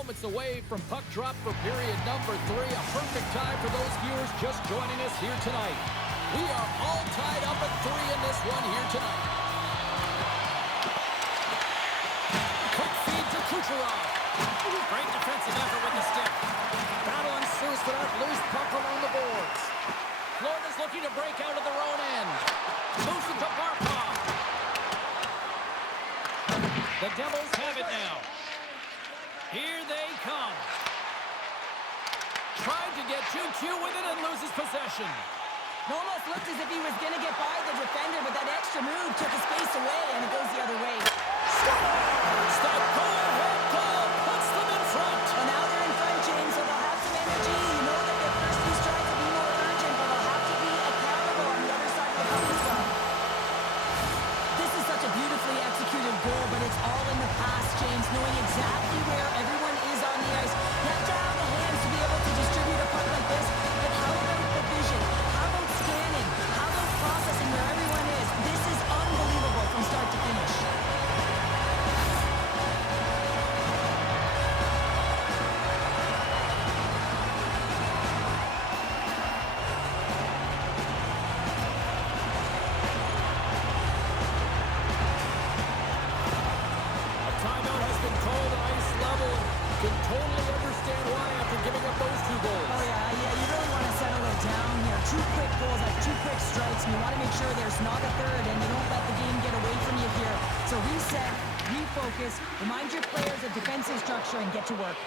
moments away from puck drop for period number 3. A perfect time for those viewers just joining us here tonight. We are all tied up at 3 in this one here tonight. Quick feed to Kucherov. Great defensive effort with the stick. Battle ensues for that loose puck along the boards. Florida's looking to break out of their own end. Moves it to Barkov. The Devils have it now. Here they come. Tried to get 2Q with it and loses possession. It almost looked as if he was going to get by the defender, but that extra move took his space away, and it goes the other way. Scores! The go-ahead goal puts them in front. Well, now they're in front, James, so they'll have some energy. You know that their first few strikes will be more urgent, but they'll have to be accountable on the other side of the puck as well. This is such a beautifully executed goal, but it's all in the pass, James, knowing exactly where everyone is on the ice. You have to have the hands to be able to distribute a puck like this, but how about the vision? How about scanning? How about processing where everyone is? This is unbelievable from start to finish. Can totally understand why after giving up those 2 goals. Oh, yeah, you really want to settle it down here. 2 quick goals, like 2 quick strikes, and you want to make sure there's not a third, and you don't let the game get away from you here. So reset, refocus, remind your players of defensive structure, and get to work.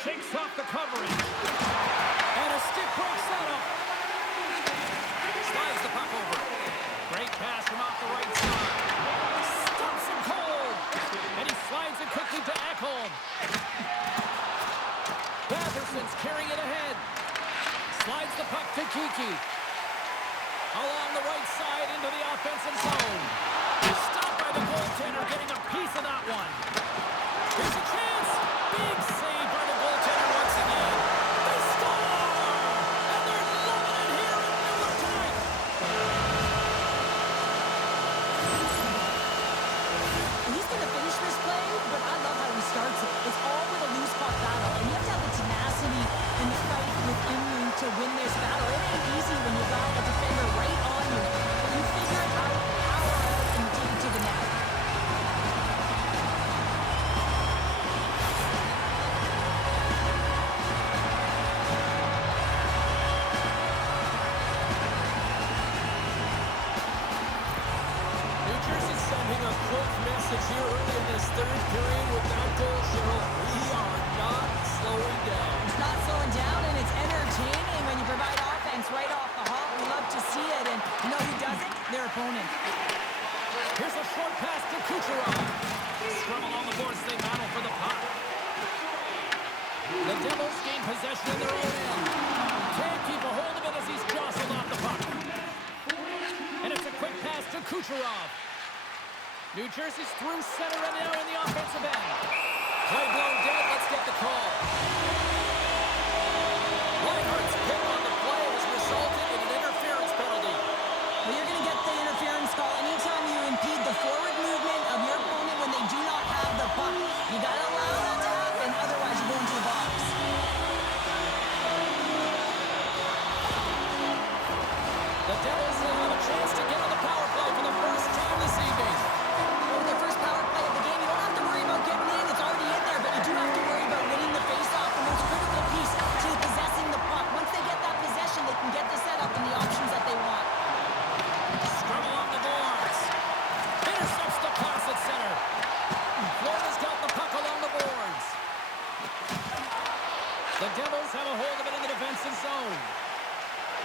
Shakes off the coverage. And a stick break setup. Slides the puck over. Great pass from off the right side. Stumps him cold. And he slides it quickly to Ekholm. Batherson's carrying it ahead. Slides the puck to Kiki. Along the right side into the offensive zone. Stopped by the goaltender, getting a piece of that one. Here's a chance. Big save by the goaltender once again. They score! And they're loving it here in Newark tonight. He's going to finish this play, but I love how he starts it. It's all with a loose puck battle, and you have to have the tenacity and the fight within you to win this battle. It ain't easy when you got a defender right on you, but you figure it out, power out, and you take it to the net. New Jersey's sending a quick message here early in this 3rd period with that goal, Cheryl. We are not slowing down. It's not slowing down, and it's entertaining when you provide offense right off the hop. We love to see it, and you know who does it? Their opponent. Here's a short pass to Kucherov. Scrum along the boards, they battle for the puck. The Devils gain possession in their own end. Can't keep a hold of it as he's jostled off the puck. And it's a quick pass to Kucherov. New Jersey's through center and now in the offensive end. Play blown dead, let's get the call. Reinhardt's pick on the play has resulted in an interference penalty. Well, you're going to get the interference call anytime you impede the forward movement of your opponent when they do not have the puck. You got to allow that to happen, otherwise you go into the box. The Devils will have a chance to get on the power play for the first time this evening. Well, the first power play of the game, you don't have to worry about getting in. It's already in there, but you do have to worry about winning the faceoff, the most critical piece to possessing the puck. Once they get that possession, they can get the setup and the options that they want. Scrum along the boards. Intercepts the pass at center. Florida's got the puck along the boards. The Devils have a hold of it in the defensive zone.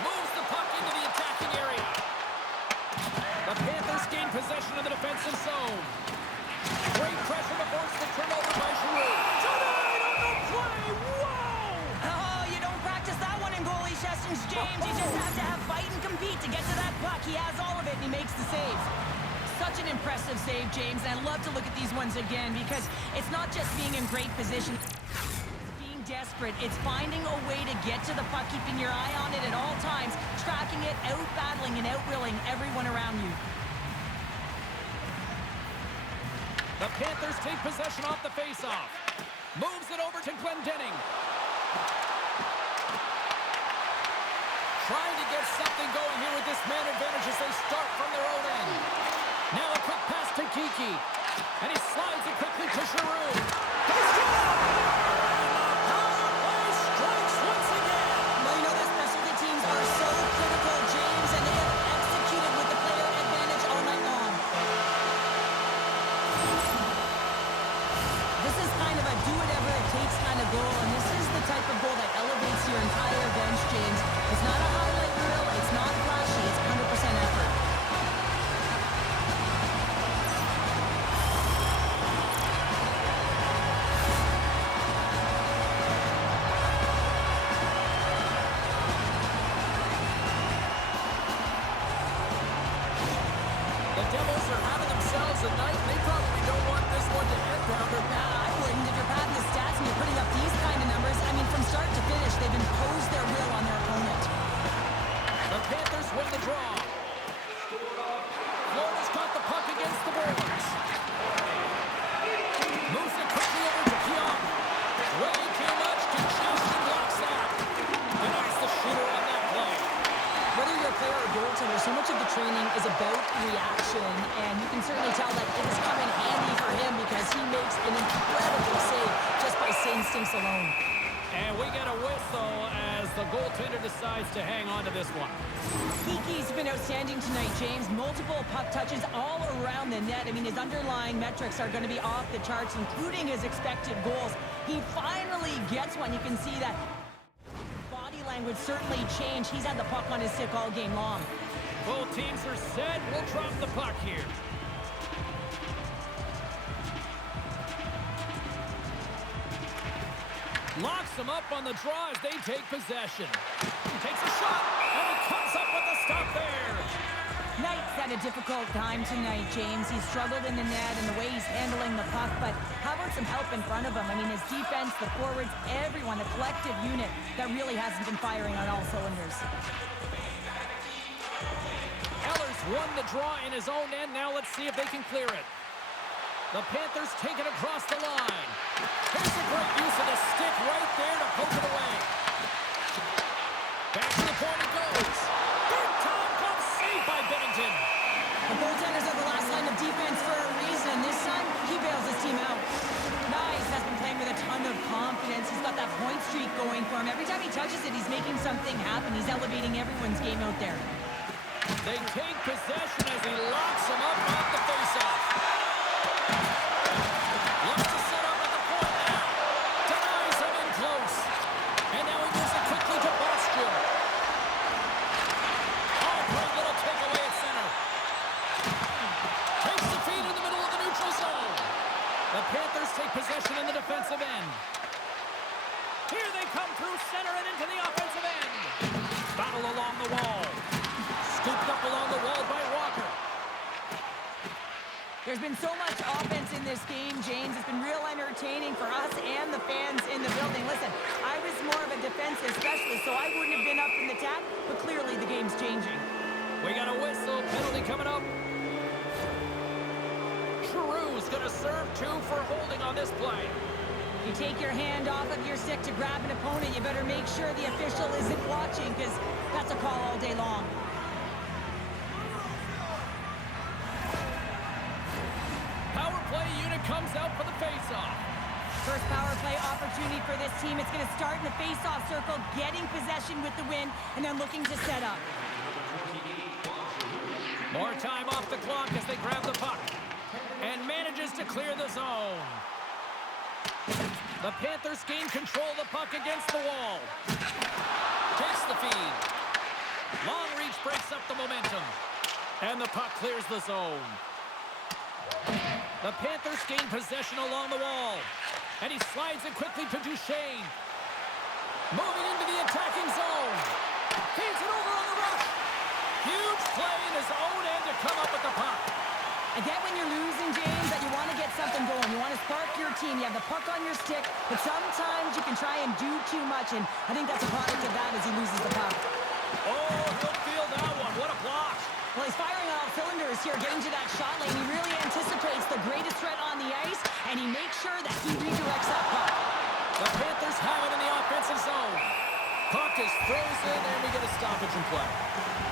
Moves the puck into the attacking area. The Panthers gain possession of the defensive zone. Great pressure to force the turnover by Giroux. Tonight on the play! Whoa! Oh, you don't practice that one in goalie sessions, James. You just have to have fight and compete to get to that puck. He has all of it, and he makes the save. Such an impressive save, James, and I love to look at these ones again because it's not just being in great position. Desperate. It's finding a way to get to the puck, keeping your eye on it at all times, tracking it, out-battling and out-willing everyone around you. The Panthers take possession off the faceoff. Moves it over to Glendening. Trying to get something going here with this man advantage as they start from their own end. Now a quick pass to Kiki. And he slides it quickly to Giroux. They score! Power play strikes once again. Well, you know the specialty teams are so critical, James, and they have executed with the player advantage all night long. This is kind of a do-whatever-it-takes kind of goal, and this is the type of goal that elevates your entire bench, James. It's not a highlight reel, it's not flashy, it's 100% effort. The Devils are having themselves a night. They probably don't want this one to end, Pounder. I wouldn't. If you're padding the stats and you're putting up these kind of numbers, I mean, from start to finish, they've imposed their will on their opponent. The Panthers win the draw. Florida's got the puck against the boards. Moves it quickly over to Pionk. Way too much congestion, blocks that. Denies the shooter on that play. Whether you're a player or goaltender, so much of the training is about reaction, and you can certainly tell that it has come in handy for him because he makes an incredible save just by instincts alone. And we get a whistle as the goaltender decides to hang on to this one. Kiki's been outstanding tonight, James. Multiple puck touches all around the net. I mean, his underlying metrics are going to be off the charts, including his expected goals. He finally gets one. You can see that body language certainly changed. He's had the puck on his stick all game long. Both teams are set. We'll drop the puck here. Locks them up on the draw as they take possession. Takes a shot, and he comes up with a stop there. Knight's had a difficult time tonight, James. He's struggled in the net and the way he's handling the puck, but how about some help in front of him? I mean, his defense, the forwards, everyone, the collective unit that really hasn't been firing on all cylinders. Eller's won the draw in his own end. Now let's see if they can clear it. The Panthers take it across the line. Here's a great use of the stick right there to poke it away. Back to the point it goes. Big time glove save by Bennington. The goaltenders are the last line of defense for a reason. This time, he bails his team out. Nice has been playing with a ton of confidence. He's got that point streak going for him. Every time he touches it, he's making something happen. He's elevating everyone's game out there. They take possession as he locks him up off the faceoff. Looks to set up at the point now. Denies him in close. And now he moves it quickly to Bostrom. Oh, great little takeaway at center. Takes the feed in the middle of the neutral zone. The Panthers take possession in the defensive end. Here they come through center and into the offensive end. Battle along the wall. Scooped up along the wall by Walker. There's been so much offense in this game, James. It's been real entertaining for us and the fans in the building. Listen, I was more of a defensive specialist, so I wouldn't have been up in the tap, but clearly the game's changing. We got a whistle. Penalty coming up. Giroux's going to serve 2 for holding on this play. You take your hand off of your stick to grab an opponent, you better make sure the official isn't watching, because that's a call all day long. Power play unit comes out for the face-off. First power play opportunity for this team. It's going to start in the face-off circle, getting possession with the win, and then looking to set up. More time off the clock as they grab the puck. And manages to clear the zone. The Panthers gain control of the puck against the wall. Takes the feed. Long reach breaks up the momentum. And the puck clears the zone. The Panthers gain possession along the wall. And he slides it quickly to Duchesne. Moving into the attacking zone. Feeds it over on the rush. Huge play in his own end to come up with the puck. I get when you're losing, James, that you want to get something going. You want to spark your team. You have the puck on your stick, but sometimes you can try and do too much, and I think that's a product of that as he loses the puck. Oh, he'll feel that one. What a block. Well, he's firing on all cylinders here, getting to that shot lane. He really anticipates the greatest threat on the ice, and he makes sure that he redirects that puck. The Panthers have it in the offensive zone. Puck is frozen, and we get a stoppage in play.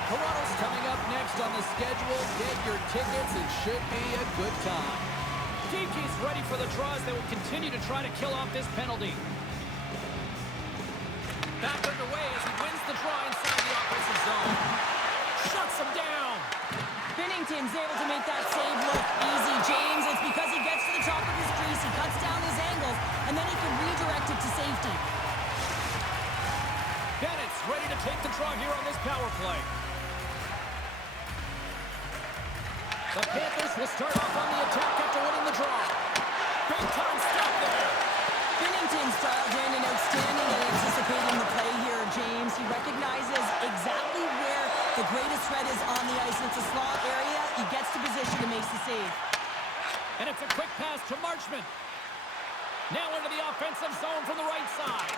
Toronto's coming up next on the schedule. Get your tickets. It should be a good time. Kiki's ready for the draws that will continue to try to kill off this penalty. Back underway as he wins the draw inside the offensive zone. Shuts him down. Binnington's able to make that save look easy, James. It's because he gets to the top of his crease, he cuts down his angles, and then he can redirect it to safety. Bennett's ready to take the draw here on this power play. The Panthers will start off on the attack after winning the draw. Big time stop there. Binnington's dialed in and outstanding at anticipating the play here, James. He recognizes exactly where the greatest threat is on the ice. It's a slot area. He gets to position and makes the save. And it's a quick pass to Marchment. Now into the offensive zone from the right side.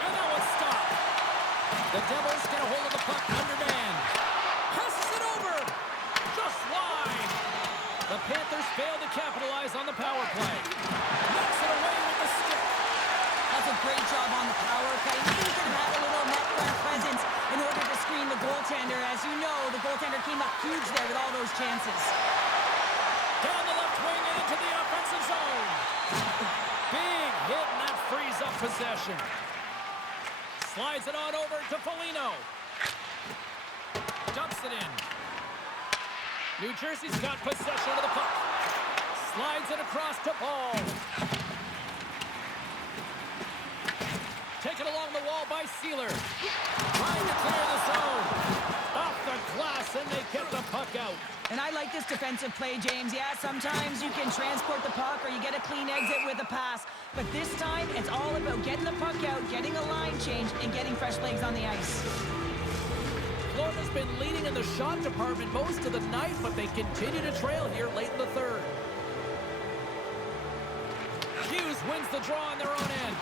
And now it's stopped. The Devils get a hold of the puck underhand. Passes it over. Just wide. The Panthers fail to capitalize on the power play. Knocks it away with the stick. That's a great job on the power play. Maybe he could have had a little net front presence in order to screen the goaltender. As you know, the goaltender came up huge there with all those chances. Down the left wing and into the offensive zone. Big hit, and that frees up possession. Slides it on over to Foligno. Dumps it in. New Jersey's got possession of the puck. Slides it across to Paul. Taken along the wall by Sealer. Trying to clear the zone. Off the glass, and they get the puck out. And I like this defensive play, James. Yeah, sometimes you can transport the puck or you get a clean exit with a pass. But this time, it's all about getting the puck out, getting a line change, and getting fresh legs on the ice. Florida's been leading in the shot department most of the night, but they continue to trail here late in the third. Hughes wins the draw on their own end.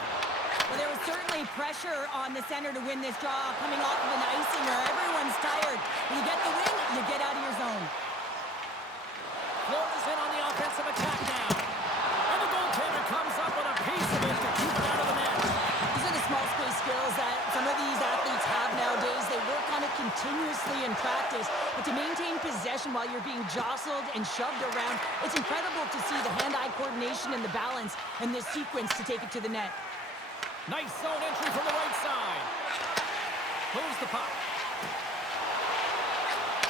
Well, there was certainly pressure on the center to win this draw coming off of an icinger. Everyone's tired. You get the win, you get out of your zone. Florida's in on the offensive attack now. And the goaltender comes up with a piece of it to keep it out of the net. These are the small space skills that some of these athletes have nowadays. They work on it continuously in practice. But to maintain possession while you're being jostled and shoved around, it's incredible to see the hand-eye coordination and the balance in this sequence to take it to the net. Nice zone entry from the right side. Moves the puck.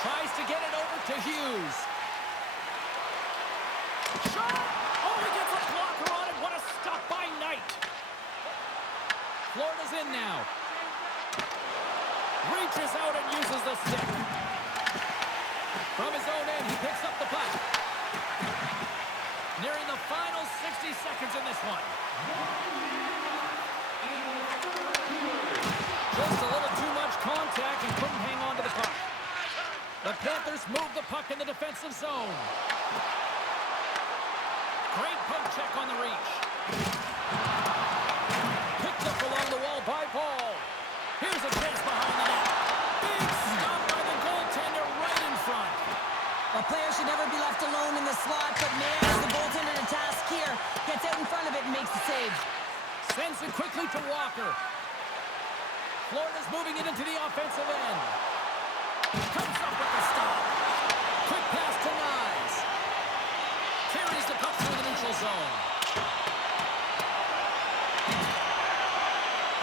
Tries to get it over to Hughes. Shot! Oh, he gets a blocker on it. What a stop by Knight. Florida's in now. Reaches out and uses the stick. From his own end, he picks up the puck. Nearing the final 60 seconds in this one. Just a little too much contact and couldn't hang on to the puck. The Panthers move the puck in the defensive zone. Great poke check on the reach. Picked up along the wall by Paul. Here's a chance behind the net. Big stop by the goaltender right in front. A player should never be left alone in the slot, but man, as the goaltender to task here, gets out in front of it and makes the save. Sends it quickly to Walker. Florida's moving it into the offensive end. Comes up with the stop. Quick pass to Nyes. Carries the puck through the neutral zone.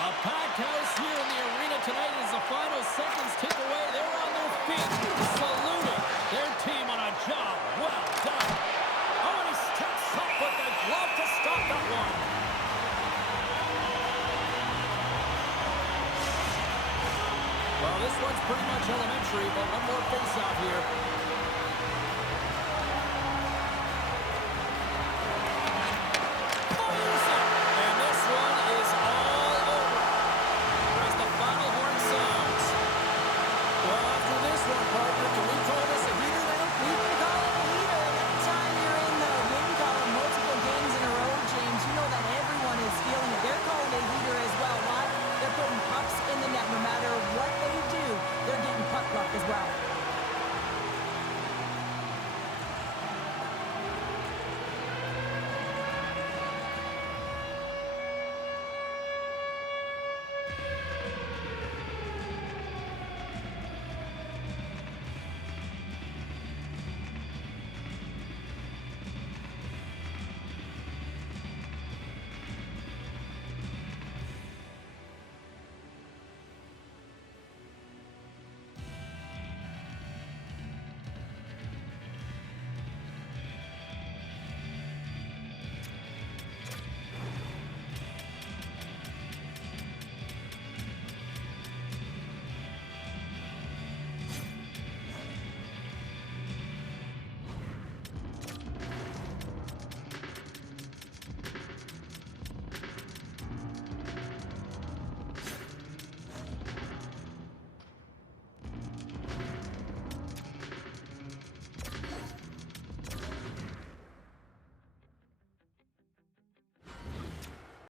A packed house here in the arena tonight as the final seconds tick away. They're on their feet, saluting their team on a job well done. Oh, and he steps up with the glove to stop that one. Well, this one's pretty much elementary, but one more face-off here.